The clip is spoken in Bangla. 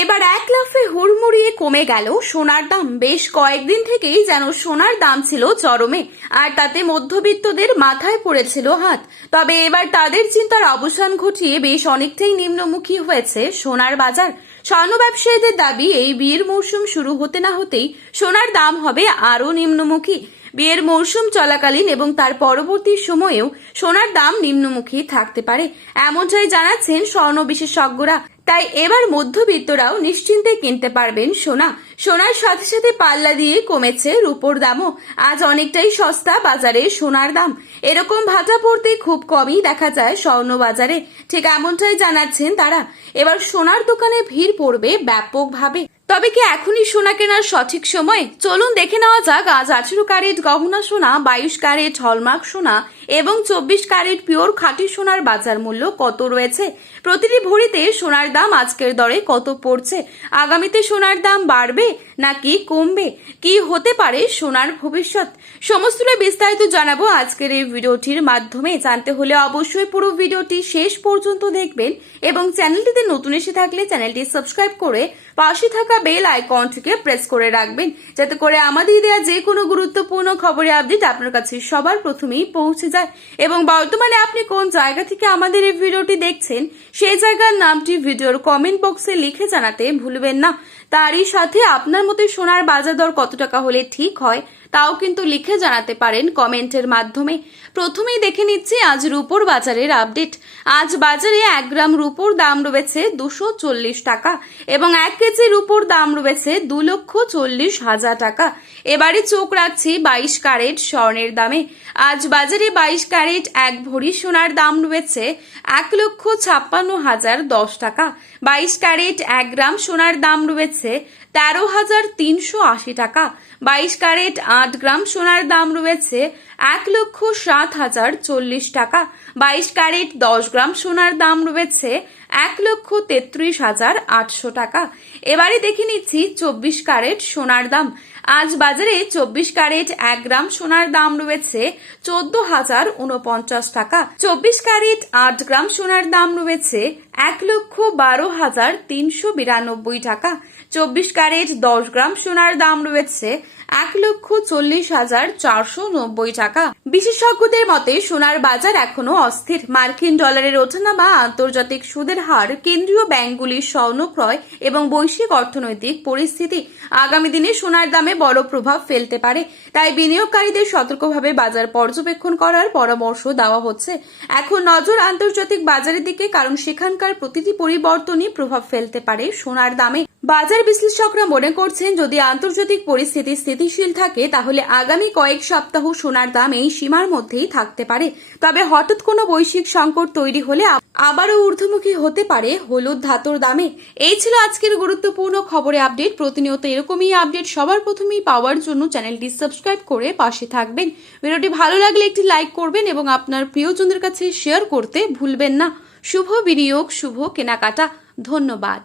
এবার এক লাফে হুড়মুড়িয়ে কমে গেল সোনার দাম। বেশ কয়েকদিন থেকেই যেন সোনার দাম ছিল চরমে, আর তাতে মধ্যবিত্তদের মাথায় পড়েছিল হাত। তবে এবার তাদের চিন্তার অবসান ঘটিয়ে বেশ অনেকটাই নিম্নমুখী হয়েছে সোনার বাজার। স্বর্ণ ব্যবসায়ীদের দাবি, এই বিয়ের মৌসুম শুরু হতে না হতেই সোনার দাম হবে আরও নিম্নমুখী। বিয়ের মৌসুম চলাকালীন এবং তার পরবর্তী সময়েও সোনার দাম নিম্নমুখী থাকতে পারে, এমনটাই জানাচ্ছেন স্বর্ণ বিশেষজ্ঞরা। তাই এবার মধ্যবিত্তরাও নিশ্চিন্তে কিনতে পারবেন সোনা। সোনার সাথে সাথে পাল্লা দিয়ে কমেছে রূপোর দামও। আজ অনেকটাই সস্তা বাজারে সোনার দাম। এরকম ভাটা পড়তে খুব কমই দেখা যায় স্বর্ণ বাজারে। ঠিক এমনটাই জানাচ্ছেন তারা। এবার সোনার দোকানে ভিড় পড়বে ব্যাপকভাবে। তবে কি এখনই সোনা কেনার সঠিক সময়? চলুন দেখে নেওয়া যাক আজ 18 ক্যারেট গহনা সোনা, 22 ক্যারেট হলমার্ক সোনা এবং 24 ক্যারেট পিওর খাঁটি সোনার বাজার মূল্য কত রয়েছে। প্রতিটি ভরিতে সোনার দাম আজকের দরে কত পড়ছে। আগামীতে সোনার দাম বাড়বে নাকি কমবে? কি হতে পারে সোনার ভবিষ্যৎ? সমস্তটা বিস্তারিত জানাবো আজকের এই ভিডিওটির মাধ্যমে। জানতে হলে অবশ্যই পুরো ভিডিওটি শেষ পর্যন্ত দেখবেন এবং চ্যানেলটিতে নতুন এসে থাকলে চ্যানেলটি সাবস্ক্রাইব করে পাশে থাকা বেল আইকনটিকে প্রেস করে রাখবেন, যাতে করে আমাদের দেওয়া যে কোনো গুরুত্বপূর্ণ খবরের আপডেট আপনার কাছে সবার প্রথমেই পৌঁছে যায়। এবং বর্তমানে আপনি কোন জায়গা থেকে আমাদের এই ভিডিওটি দেখছেন সেই জায়গার নামটি ভিডিওর কমেন্ট বক্সে লিখে জানাতে ভুলবেন না। তারই সাথে আপনার মতে সোনার বাজার দর কত টাকা হলে ঠিক হয় তাও কিন্তু লিখে জানাতে পারেন কমেন্টের মাধ্যমে। প্রথমেই দেখে নিচ্ছি আজ রূপোর বাজারের আপডেট। আজ বাজারে 1 গ্রাম রূপোর দাম রয়েছে 240 টাকা এবং 1 কেজি রূপোর দাম রয়েছে 2,40,000 টাকা। এবারে চোখ রাখছি 22 ক্যারেট স্বর্ণের দামে। আজ বাজারে 22 ক্যারেট 1 ভরি সোনার দাম রয়েছে 1,56,010 টাকা। 22 ক্যারেট 1 গ্রাম সোনার দাম রয়েছে 13,380 টাকা। 22 ক্যারেট 8 গ্রাম সোনার দাম রয়েছে 1,07,040 টাকা। 22 ক্যারেট 10 গ্রাম সোনার দাম রয়েছে 1,33,800 টাকা। এবারে দেখে নিচ্ছি 24 ক্যারেট সোনার দাম। আজ বাজারে 24 ক্যারেট 1 গ্রাম সোনার দাম রয়েছে 14,049 টাকা। 24 ক্যারেট 8 গ্রাম সোনার দাম রয়েছে 1,12,392 টাকা। 24 ক্যারেট 10 গ্রাম সোনার দাম রয়েছে 1,40,490 টাকা। বিশেষজ্ঞদের মতে সোনার বাজার এখনো অস্থির। মার্কিন ডলারের ওঠানামা, আন্তর্জাতিক সুদের হার, কেন্দ্রীয় ব্যাংকগুলির স্বর্ণ ক্রয় এবং বৈশ্বিক অর্থনৈতিক পরিস্থিতি আগামী দিনে সোনার দামে বড় প্রভাব ফেলতে পারে। তাই বিনিয়োগকারীদের সতর্কভাবে বাজার পর্যবেক্ষণ করার পরামর্শ দেওয়া হচ্ছে। এখন নজর আন্তর্জাতিক বাজারের দিকে, কারণ সেখানকার প্রতিটি পরিবর্তনই প্রভাব ফেলতে পারে সোনার দামে। বাজার বিশ্লেষকরা মনে করছেন, যদি আন্তর্জাতিক পরিস্থিতি স্থিতিশীল থাকে তাহলে আগামী কয়েক সপ্তাহ সোনার দাম এই সীমার মধ্যেই থাকতে পারে। তবে হঠাৎ কোনো বৈশ্বিক সংকট তৈরি হলে আবারও ঊর্ধ্বমুখী হতে পারে হলুদ ধাতুর দামে। এই ছিল আজকের গুরুত্বপূর্ণ খবরে আপডেট। প্রতিনিয়ত এরকমই আপডেট সবার প্রথমেই পাওয়ার জন্য চ্যানেলটি সাবস্ক্রাইব করে পাশে থাকবেন। ভিডিওটি ভালো লাগলে একটি লাইক করবেন এবং আপনার প্রিয়জনদের কাছে শেয়ার করতে ভুলবেন না। শুভ বিনিয়োগ, শুভ কেনাকাটা। ধন্যবাদ।